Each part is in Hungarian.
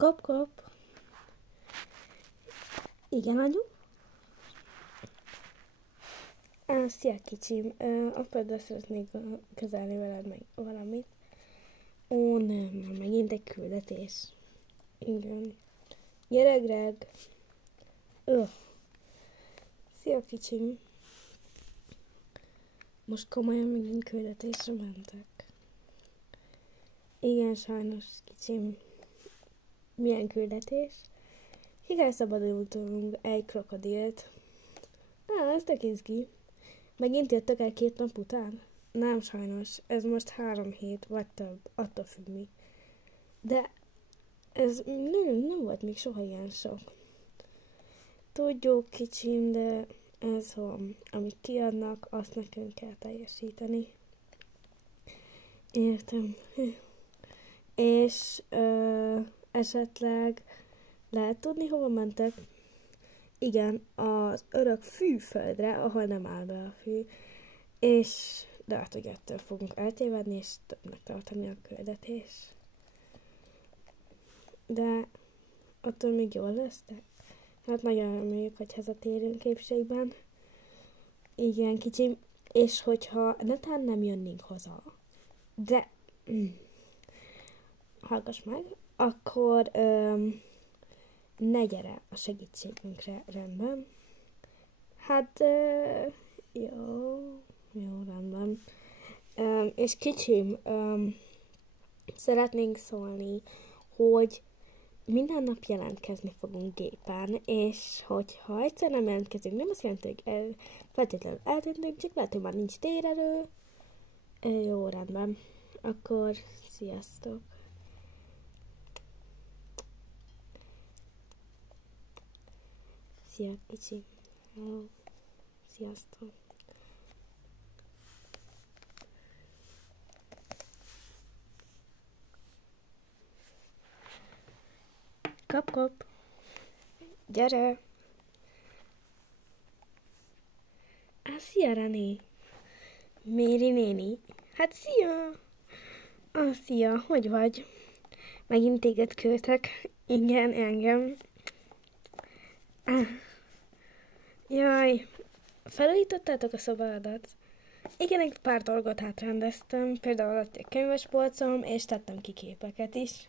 Kap, kap. Igen, anyu? Szia, kicsim. Apaddal szeretnék közölni veled meg valamit. Ó, nem, már megint egy küldetés. Igen. Gyere, Greg. Szia, kicsim. Most komolyan megint küldetésre mentek. Igen, sajnos, kicsim. Milyen küldetés? Ki kell szabadultunk egy krokodilt. Ez tök izgi. Megint jöttök el 2 nap után? Nem, sajnos. Ez most 3 hét, vagy több. Attól függ mi. De ez nem volt még soha ilyen sok. Tudjuk, kicsim, de ez, amit kiadnak, azt nekünk kell teljesíteni. Értem. És esetleg lehet tudni, hova mentek? Igen, az örök fűföldre, ahol nem áll be a fű. És lehet, hogy ettől fogunk eltévedni, és többnek tartani a küldetés. De attól még jól lesztek? Hát nagyon reméljük, hogy hazatérünk képségben. Igen, kicsim. És hogyha netán nem jönnénk haza, de hallgass meg, akkor ne gyere a segítségünkre, rendben? Hát, jó, rendben. És kicsim, szeretnénk szólni, hogy minden nap jelentkezni fogunk gépen, és hogyha egyszer nem jelentkezünk, nem azt jelenti, hogy feltétlenül eltűntünk, csak lehet, hogy már nincs térerő. Jó, rendben. Akkor sziasztok! Szia, kicsi. Hello. Sziasztok. Kap, kap. Gyere. Szia, René. Méri néni. Hát szia. Szia, hogy vagy? Megint téged küldtek. Igen, engem. Jaj, felújítottátok a szobádat? Igen, egy pár dolgot átrendeztem, például ott egy könyvespolcom, és tettem ki képeket is.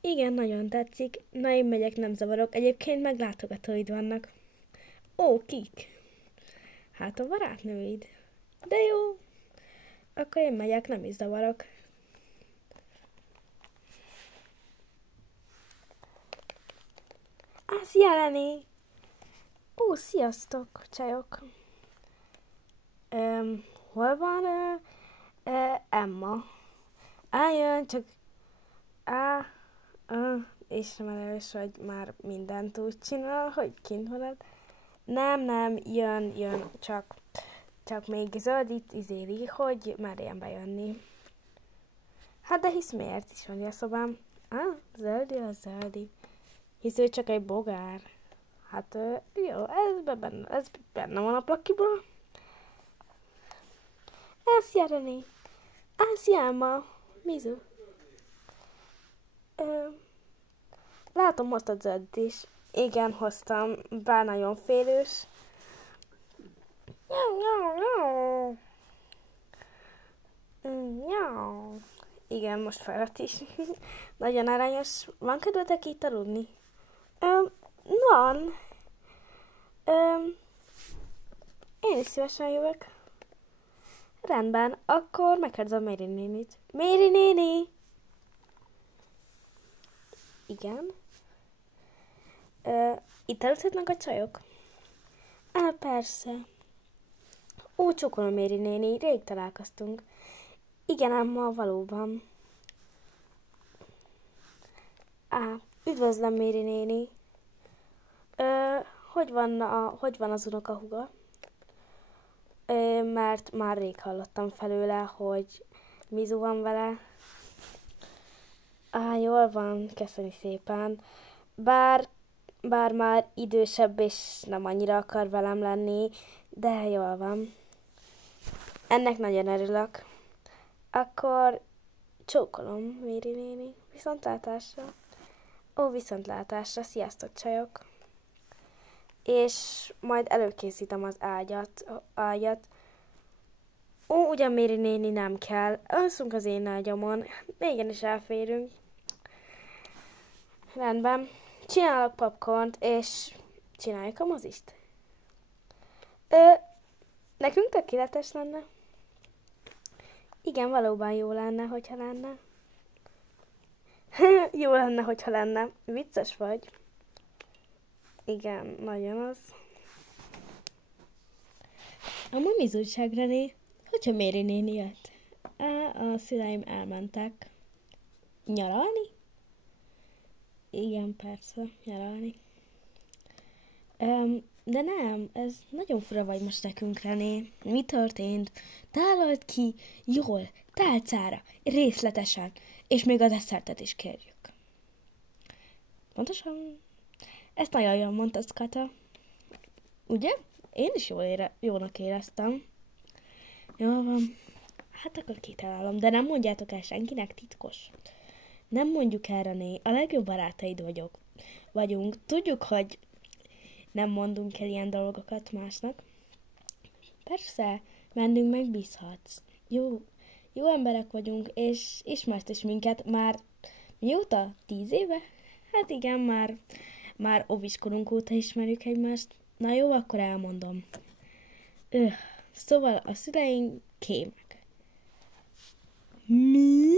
Igen, nagyon tetszik. Na, én megyek, nem zavarok. Egyébként meg látogatóid vannak. Ó, kik? Hát a barátnőid. De jó. Akkor én megyek, nem is zavarok. Szia, Lenny! Ó, sziasztok, csajok! Hol van Emma? Jön, csak ismerős, hogy már mindent úgy csinál, hogy kint marad. Nem, jön, csak még zöld itt izéli, hogy merjen bejönni. Hát de hisz miért ismeri a szobám? Zöldi. Hisz ő csak egy bogár. Hát jó, ez benne van a plakiból. Szia, René. Szia, Emma. Mizu. Látom, hoztad zöldet is. Igen, hoztam, bár nagyon félős. Igen, most feladt is. Nagyon aranyos. Van kedvetek itt aludni? Van. Én is szívesen jövök. Rendben, akkor megkérdezem Méri nénit. Méri néni! Igen. Itt aludhatnak a csajok? Persze. Ó, csókolom, Méri néni, rég találkoztunk. Igen, Emma, valóban. Üdvözlöm, Méri néni. Hogy van az unokahúga? Mert már rég hallottam felőle, hogy Mizu van vele. Jól van, köszönöm szépen. Bár már idősebb és nem annyira akar velem lenni, de jól van. Ennek nagyon örülök. Akkor csókolom, Méri néni. Viszontlátásra. Ó, viszontlátásra, sziasztok csajok! És majd előkészítem az ágyat. Ó, ugyan Méri néni nem kell. Alszunk az én ágyamon. Igenis elférünk. Rendben. Csinálok popcornt, és csináljuk a mozist. Nekünk tökéletes lenne. Igen, valóban jó lenne, hogyha lenne. Jó lenne, hogyha lenne. Vicces vagy. Igen, nagyon az. Amúgy mi az újság, René? Hogyha Méri néni jött? A szüleim elmentek. Nyaralni? Igen, persze, nyaralni. De nem, ez nagyon fura vagy most nekünk, René. Mi történt? Tálald ki, jól, tálcára, részletesen, és még a desszertet is kérjük. Pontosan? Ezt nagyon jól mondtad, Kata. Ugye? Én is jónak éreztem. Jó van. Hát akkor kitalálom, de nem mondjátok el senkinek, titkos. Nem mondjuk el, René, a legjobb barátaid vagyunk. Tudjuk, hogy nem mondunk el ilyen dolgokat másnak. Persze, bennünk megbízhatsz. Jó emberek vagyunk, és ismersz is minket már mióta? 10 éve? Hát igen, már óviskorunk óta ismerjük egymást. Na jó, akkor elmondom. Szóval a szüleink kémek. Mi?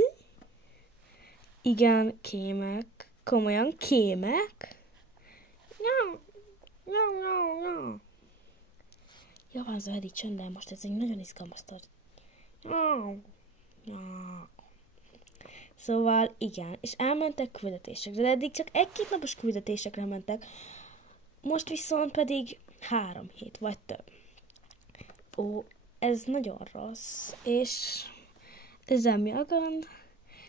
Igen, kémek. Komolyan kémek? No. Jó van, Zöldi, csönd, most ez egy nagyon izgalmas sztori. Szóval, igen, és elmentek küldetésekre, de eddig csak 1-2 napos küldetésekre mentek, most viszont pedig 3 hét, vagy több. Ó, ez nagyon rossz, és ezzel mi a gond?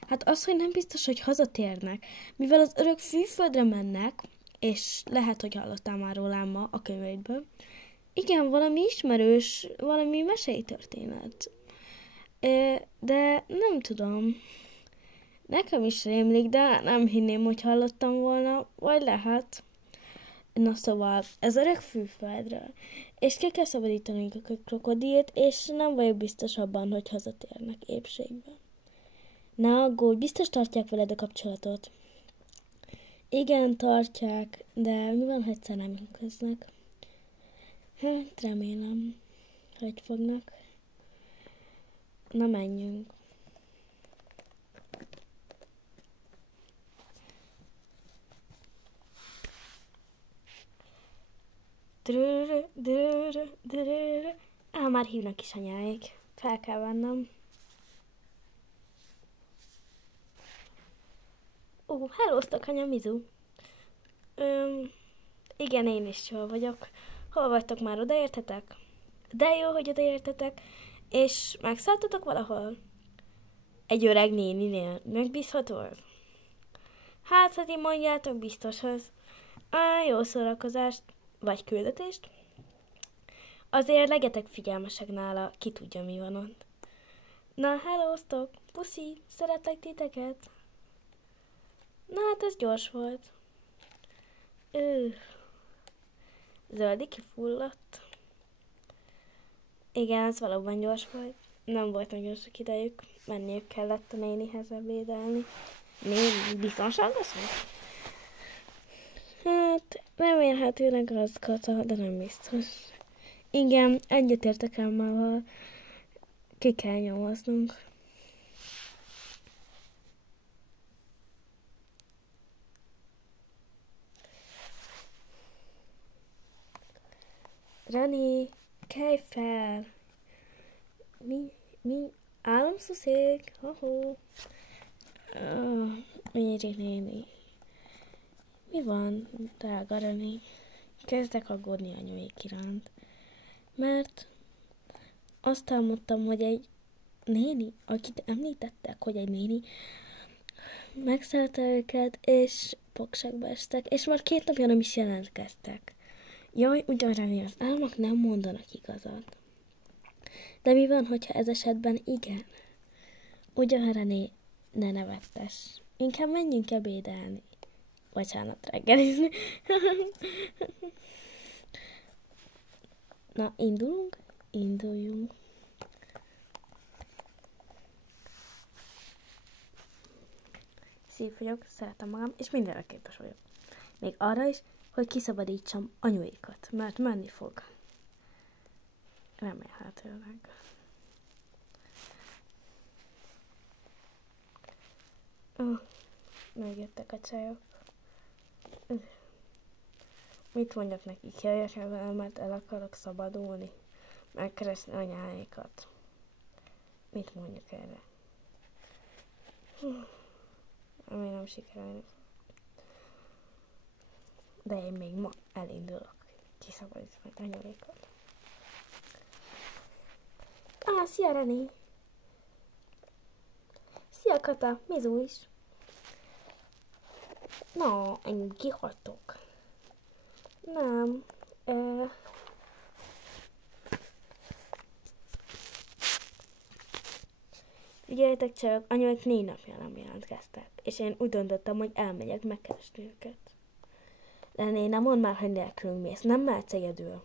Hát az, hogy nem biztos, hogy hazatérnek, mivel az örök fűföldre mennek, és lehet, hogy hallottál már rólám ma a könyveidből. Igen, valami ismerős, valami mesei történet. De nem tudom. Nekem is rémlik, de nem hinném, hogy hallottam volna, vagy lehet. Na szóval, ez öreg fűföldről. És ki kell szabadítani a krokodilt, és nem vagyok biztos abban, hogy hazatérnek épségben. Ne aggódj, biztos tartják veled a kapcsolatot. Igen, tartják, de mi van, ha egyszer nem lesznek? Hát, remélem, hogy fognak. Na, menjünk. Már hívnak is anyáik. Fel kell vennem. Hellóztak, anya Mizu. Igen, én is jól vagyok. Hol vagytok már, odaértetek? De jó, hogy odaértetek. És megszálltatok valahol? Egy öreg néninél. Megbízható az? Hát, ha ti mondjátok, biztos az. Jó szórakozást. Vagy küldetést. Azért legyetek figyelmesek nála, ki tudja, mi van ott. Na, hellóztok. Puszi, szeretlek titeket. Na, hát ez gyors volt. Zöldi kifulladt. Igen, ez valóban gyors volt. Nem volt nagyon sok idejük. Menniük kellett a nénihez ebédelni. Néni, biztonságosan? Hát, remélhetőleg az, Kata, de nem biztos. Igen, egyetértek Emmával. Ki kell nyomoznunk. Rani, kelj fel! Mi? Álomszüszék? Ho-ho! Méri néni. Mi van, drága Rani? Kezdek aggódni anyuék iránt. Mert azt álmodtam, hogy egy néni, akit említettek, hogy egy néni megszállta őket, és pokságba estek, és már 2 napja nem is jelentkeztek. Jaj, ugyan Rani, az álmok nem mondanak igazat. De mi van, hogyha ez esetben igen? Ugyan René, ne nevettes. Inkább menjünk ebédelni. Bocsánat, reggelizni. Na, indulunk? Induljunk. Szép vagyok, szeretem magam, és mindenre képes vagyok. Még arra is, hogy kiszabadítsam anyuékat, mert menni fog. Remélhetőleg. Megjöttek a csajok. Mit mondjak nekik? Jöjjek el velem, mert el akarok szabadulni. Megkeresni anyáékat. Mit mondjuk erre? Remélem sikerülni. De én még ma elindulok. Kiszabadítani anyuékat. Szia René! Szia Kata! Mizu is! Na, engem kihagytok. Nem. Figyeljetek csak, anyuék 4 napja nem jelentkeztek, és én úgy döntöttem, hogy elmegyek megkeresni őket. René, nem mondd már, hogy nélkülünk mész, nem mehetsz egyedül.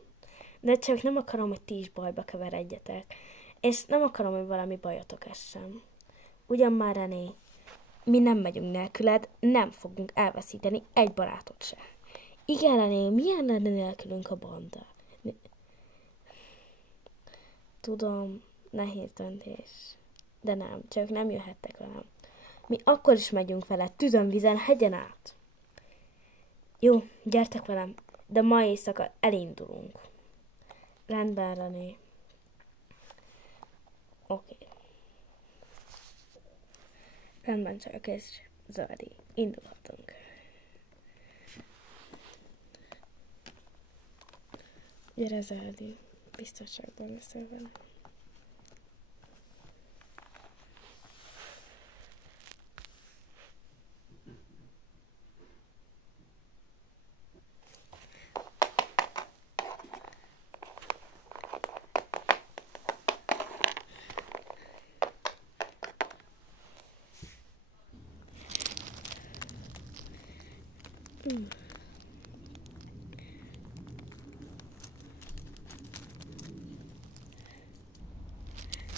De csak nem akarom, hogy ti is bajba keveredjetek, és nem akarom, hogy valami bajotok essen. Ugyan már, René, mi nem megyünk nélküled, nem fogunk elveszíteni egy barátot se. Igen, René, milyen lenne nélkülünk a banda? Tudom, nehéz döntés. De nem, csak nem jöhettek velem. Mi akkor is megyünk vele, tüzön, vizen, hegyen át. Jó, gyertek velem, de ma éjszaka elindulunk. Rendben, René. Oké. Rendben, csak ez Zöldi. Indulhatunk. Gyere, Zöldi. Biztonságban leszel vele.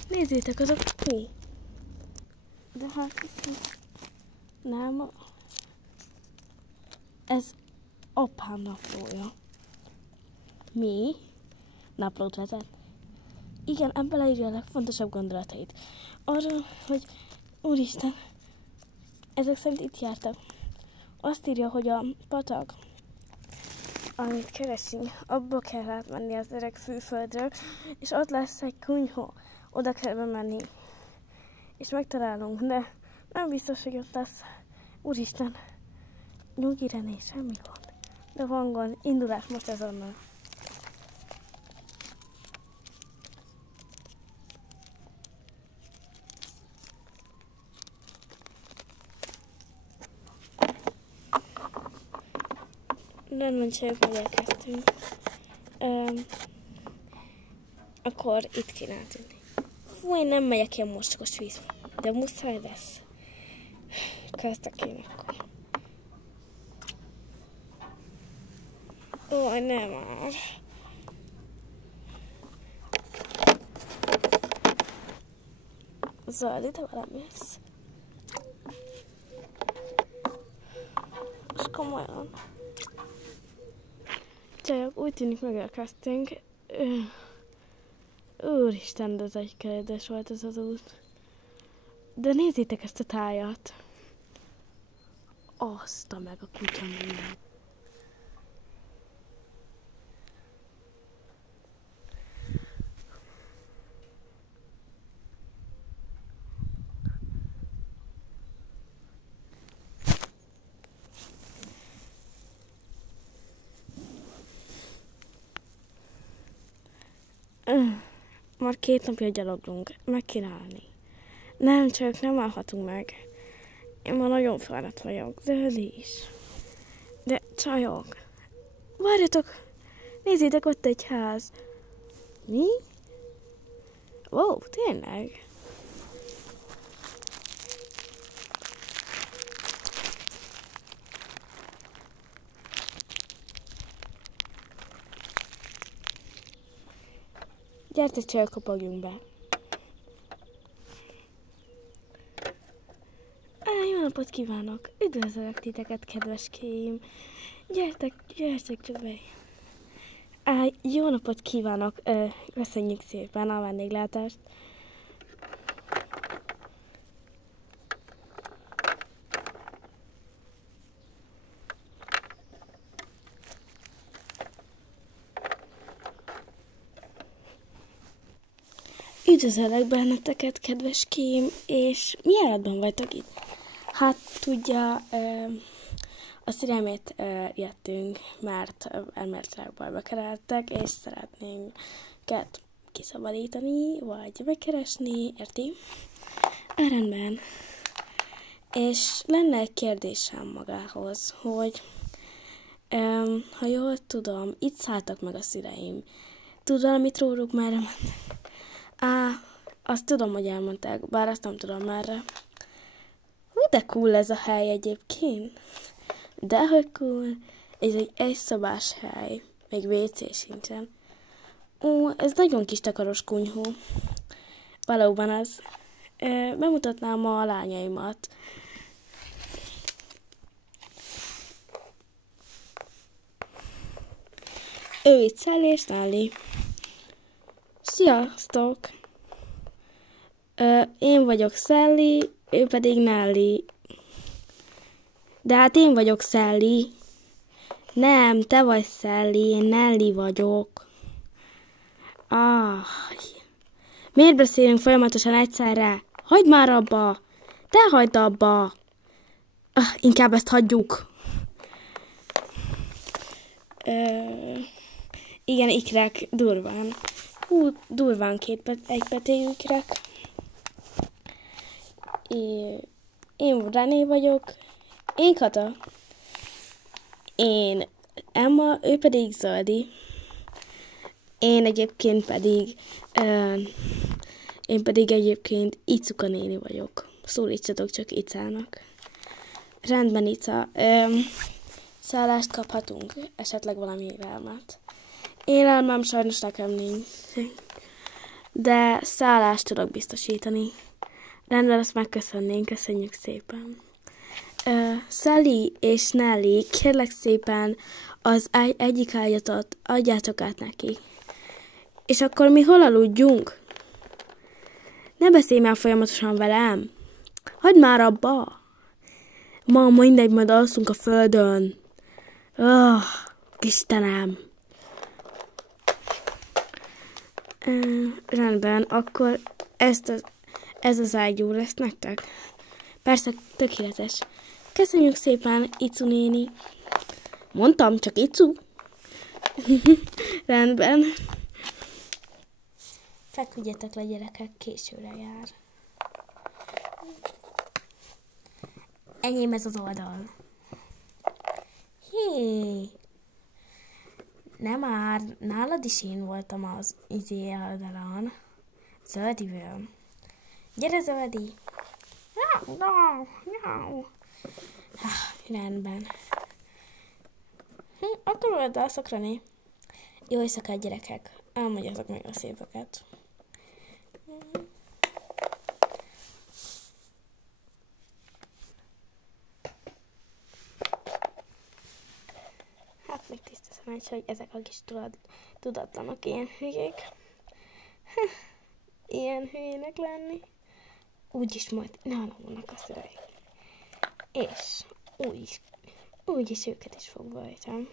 Nézzétek, azok mi? De hát ez nem. Ez apám naplója. Mi? Naplót vezet? Igen, ebben leírja a legfontosabb gondolatait. Arról, hogy úristen, ezek szerint itt jártak. Azt írja, hogy a patak, amit keresünk, abba kell átmenni az öreg fűföldről, és ott lesz egy kunyhó. Oda kell bemenni, és megtalálunk, de nem biztos, hogy ott lesz. Úristen, nyugi, René, semmi gond. De van gond, indulás most azonnal. Rendben, csajok, megérkeztünk. Akkor itt kéne átülni. Fú, én nem megyek ilyen mocskos víz, de muszáj lesz. Kezdtek én akkor. Ó, nem már. Zöldi, te velem jössz. És komolyan. Csajok, úgy tűnik megérkeztünk. Úristen, de ez egy keredes volt ez az út. De nézzétek ezt a tájat. Azt a meg a kutya minden. Már 2 napja gyaloglunk, meg kéne állni. Nem, csak nem állhatunk meg. Én már nagyon fáradt vagyok, Zöldi is. De csajok, várjatok, nézzétek, ott egy ház. Mi? Wow, tényleg? Gyertek, csajok, kopogjunk be. Jó napot kívánok! Üdvözlök titeket, kedveskéim! Gyertek csak be! Jó napot kívánok! Köszönjük szépen a vendéglátást! Üdvözöllek benneteket, kedveskéim, és mi járatban vagytok itt? Hát tudja, a szerelmét jöttünk, mert elméletileg bajba kerültek, és szeretnénk őket kiszabadítani, vagy megkeresni, érti? Rendben. És lenne egy kérdésem magához, hogy ha jól tudom, itt szálltak meg a szüleim. Tud valamit róluk merre mentek? Azt tudom, hogy elmondták, bár azt nem tudom merre. De cool ez a hely egyébként. Dehogy cool. Ez egy egyszobás hely. Még WC sincsen. Ez nagyon kis takaros kunyhó. Valóban az. Bemutatnám a lányaimat. Ő itt Sally és Nelly. Sziasztok! Én vagyok Sally, ő pedig Nelly. De hát én vagyok Sally. Nem, te vagy Sally, én Nelly vagyok. Miért beszélünk folyamatosan egyszerre? Hagyd már abba! Te hagyd abba! Inkább ezt hagyjuk. Igen, ikrek, durván. Durván egypetéjű ikrek. Én René vagyok. Én Kata. Én Emma, ő pedig Zöldi. Én pedig egyébként Icuka néni vagyok. Szólítsatok csak Icának. Rendben, Ica. Szállást kaphatunk? Esetleg valami élelmet? Élelmem sajnos nekem nincs. De szállást tudok biztosítani. Rendben, azt megköszönnénk, köszönjük szépen. Sally és Nelly, kérlek szépen az egyik ágyatot adjátok át neki. És akkor mi hol aludjunk? Ne beszélj már folyamatosan velem. Hagyd már abba. Mindegy, majd alszunk a földön. Istenem. Rendben, akkor ez az ágyú lesz nektek? Persze, tökéletes. Köszönjük szépen, Icu néni. Mondtam, csak Icu. Rendben. Feküdjetek le, gyerekek, későre jár. Enyém ez az oldal. Hé. Nem már, nálad is én voltam az oldalon. Zöldivel. Gyere, Zöldi! Rendben. Akkor old alszok, René. Jó éjszakát, gyerekek. Álmodjatok meg a szépeket. Hát még tisztesen hogy ezek a kis tudatlanok ilyen hülyék. Ilyen hülyének lenni. Úgyis majd ne aludnak a szüleik. És úgyis őket is fogva ejtem.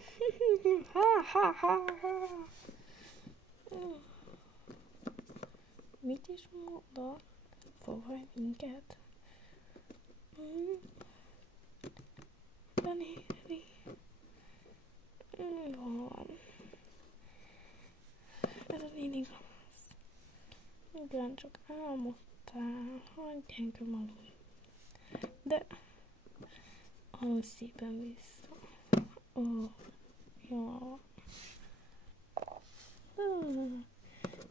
Mit is mondok? Fogva minket. Dani. Jó van. Ez a néni gonosz. Igen, csak álmodtál. Hagyj engem aludni. De aludj szépen vissza. Jó.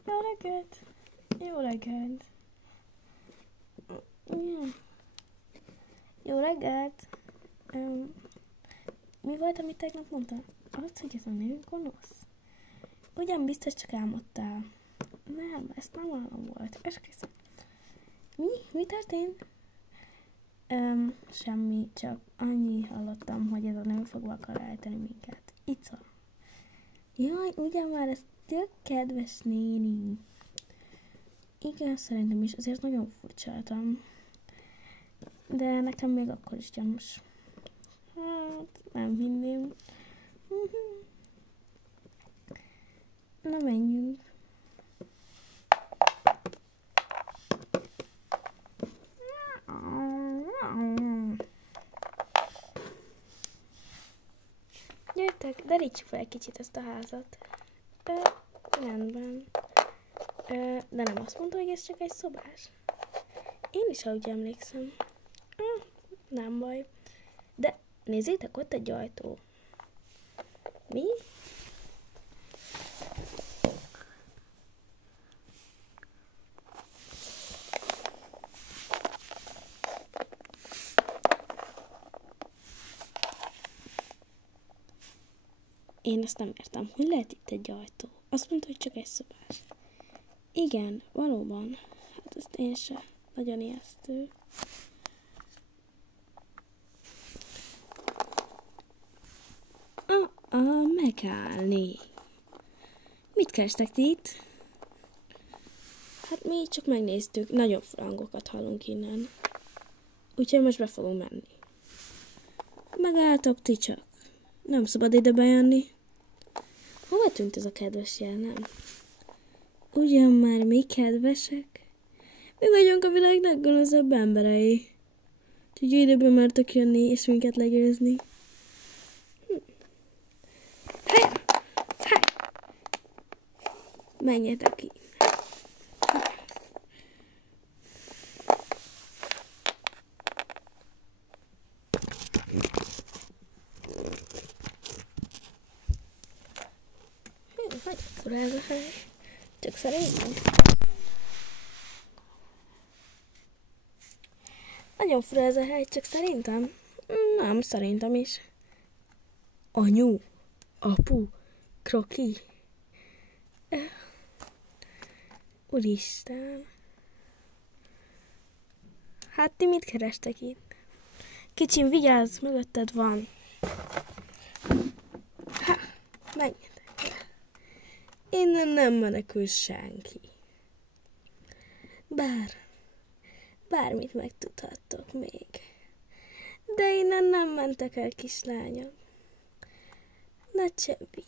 Jó reggelt. Jó reggelt. Jó reggelt. Mi volt, amit tegnap mondtál? Azt, hogy ez a nő gonosz? Ugyan biztos csak álmodtál. Nem, ezt nem álom volt. Esküszöm. Mi történt? Semmi, csak annyi hallottam, hogy ez a nő fog vakaráltani minket. Ica. Jaj, ugyan már ez tök kedves néni. Igen, szerintem is, azért nagyon furcsáltam. De nekem még akkor is gyanús. Hát, nem hinném. Na, menjünk. Gyertek, derítsük fel egy kicsit ezt a házat. Rendben. De nem azt mondta, hogy ez csak egy szobás? Én is úgy emlékszem. Nem baj. De nézzétek, ott egy ajtó. Mi? Én ezt nem értem. Hogy lehet itt egy ajtó? Azt mondta, hogy csak egy szobás. Igen, valóban. Hát ezt én se. Nagyon ijesztő. Megállni. Mit kerestek ti itt? Hát mi csak megnéztük. Nagyobb frangokat hallunk innen. Úgyhogy most be fogunk menni. Megálltok ti csak. Nem szabad ide bejönni. Hova tűnt ez a kedves jelenem? Ugyan már mi kedvesek? Mi vagyunk a világ leggonoszabb emberei. Úgyhogy ide bemertek jönni és minket legyőzni. Menjetek ki. Hogy fura ez a hely? Csak szerintem. Nagyon fura ez a hely, csak szerintem. Nem, szerintem is. Anyu, apu, kroki. Úristen. Hát ti mit kerestek itt? Kicsim, vigyázz, mögötted van. Menjetek. Innen nem menekül senki. Bármit megtudhattok még. De innen nem mentek el, kislányok. Na, Csebi.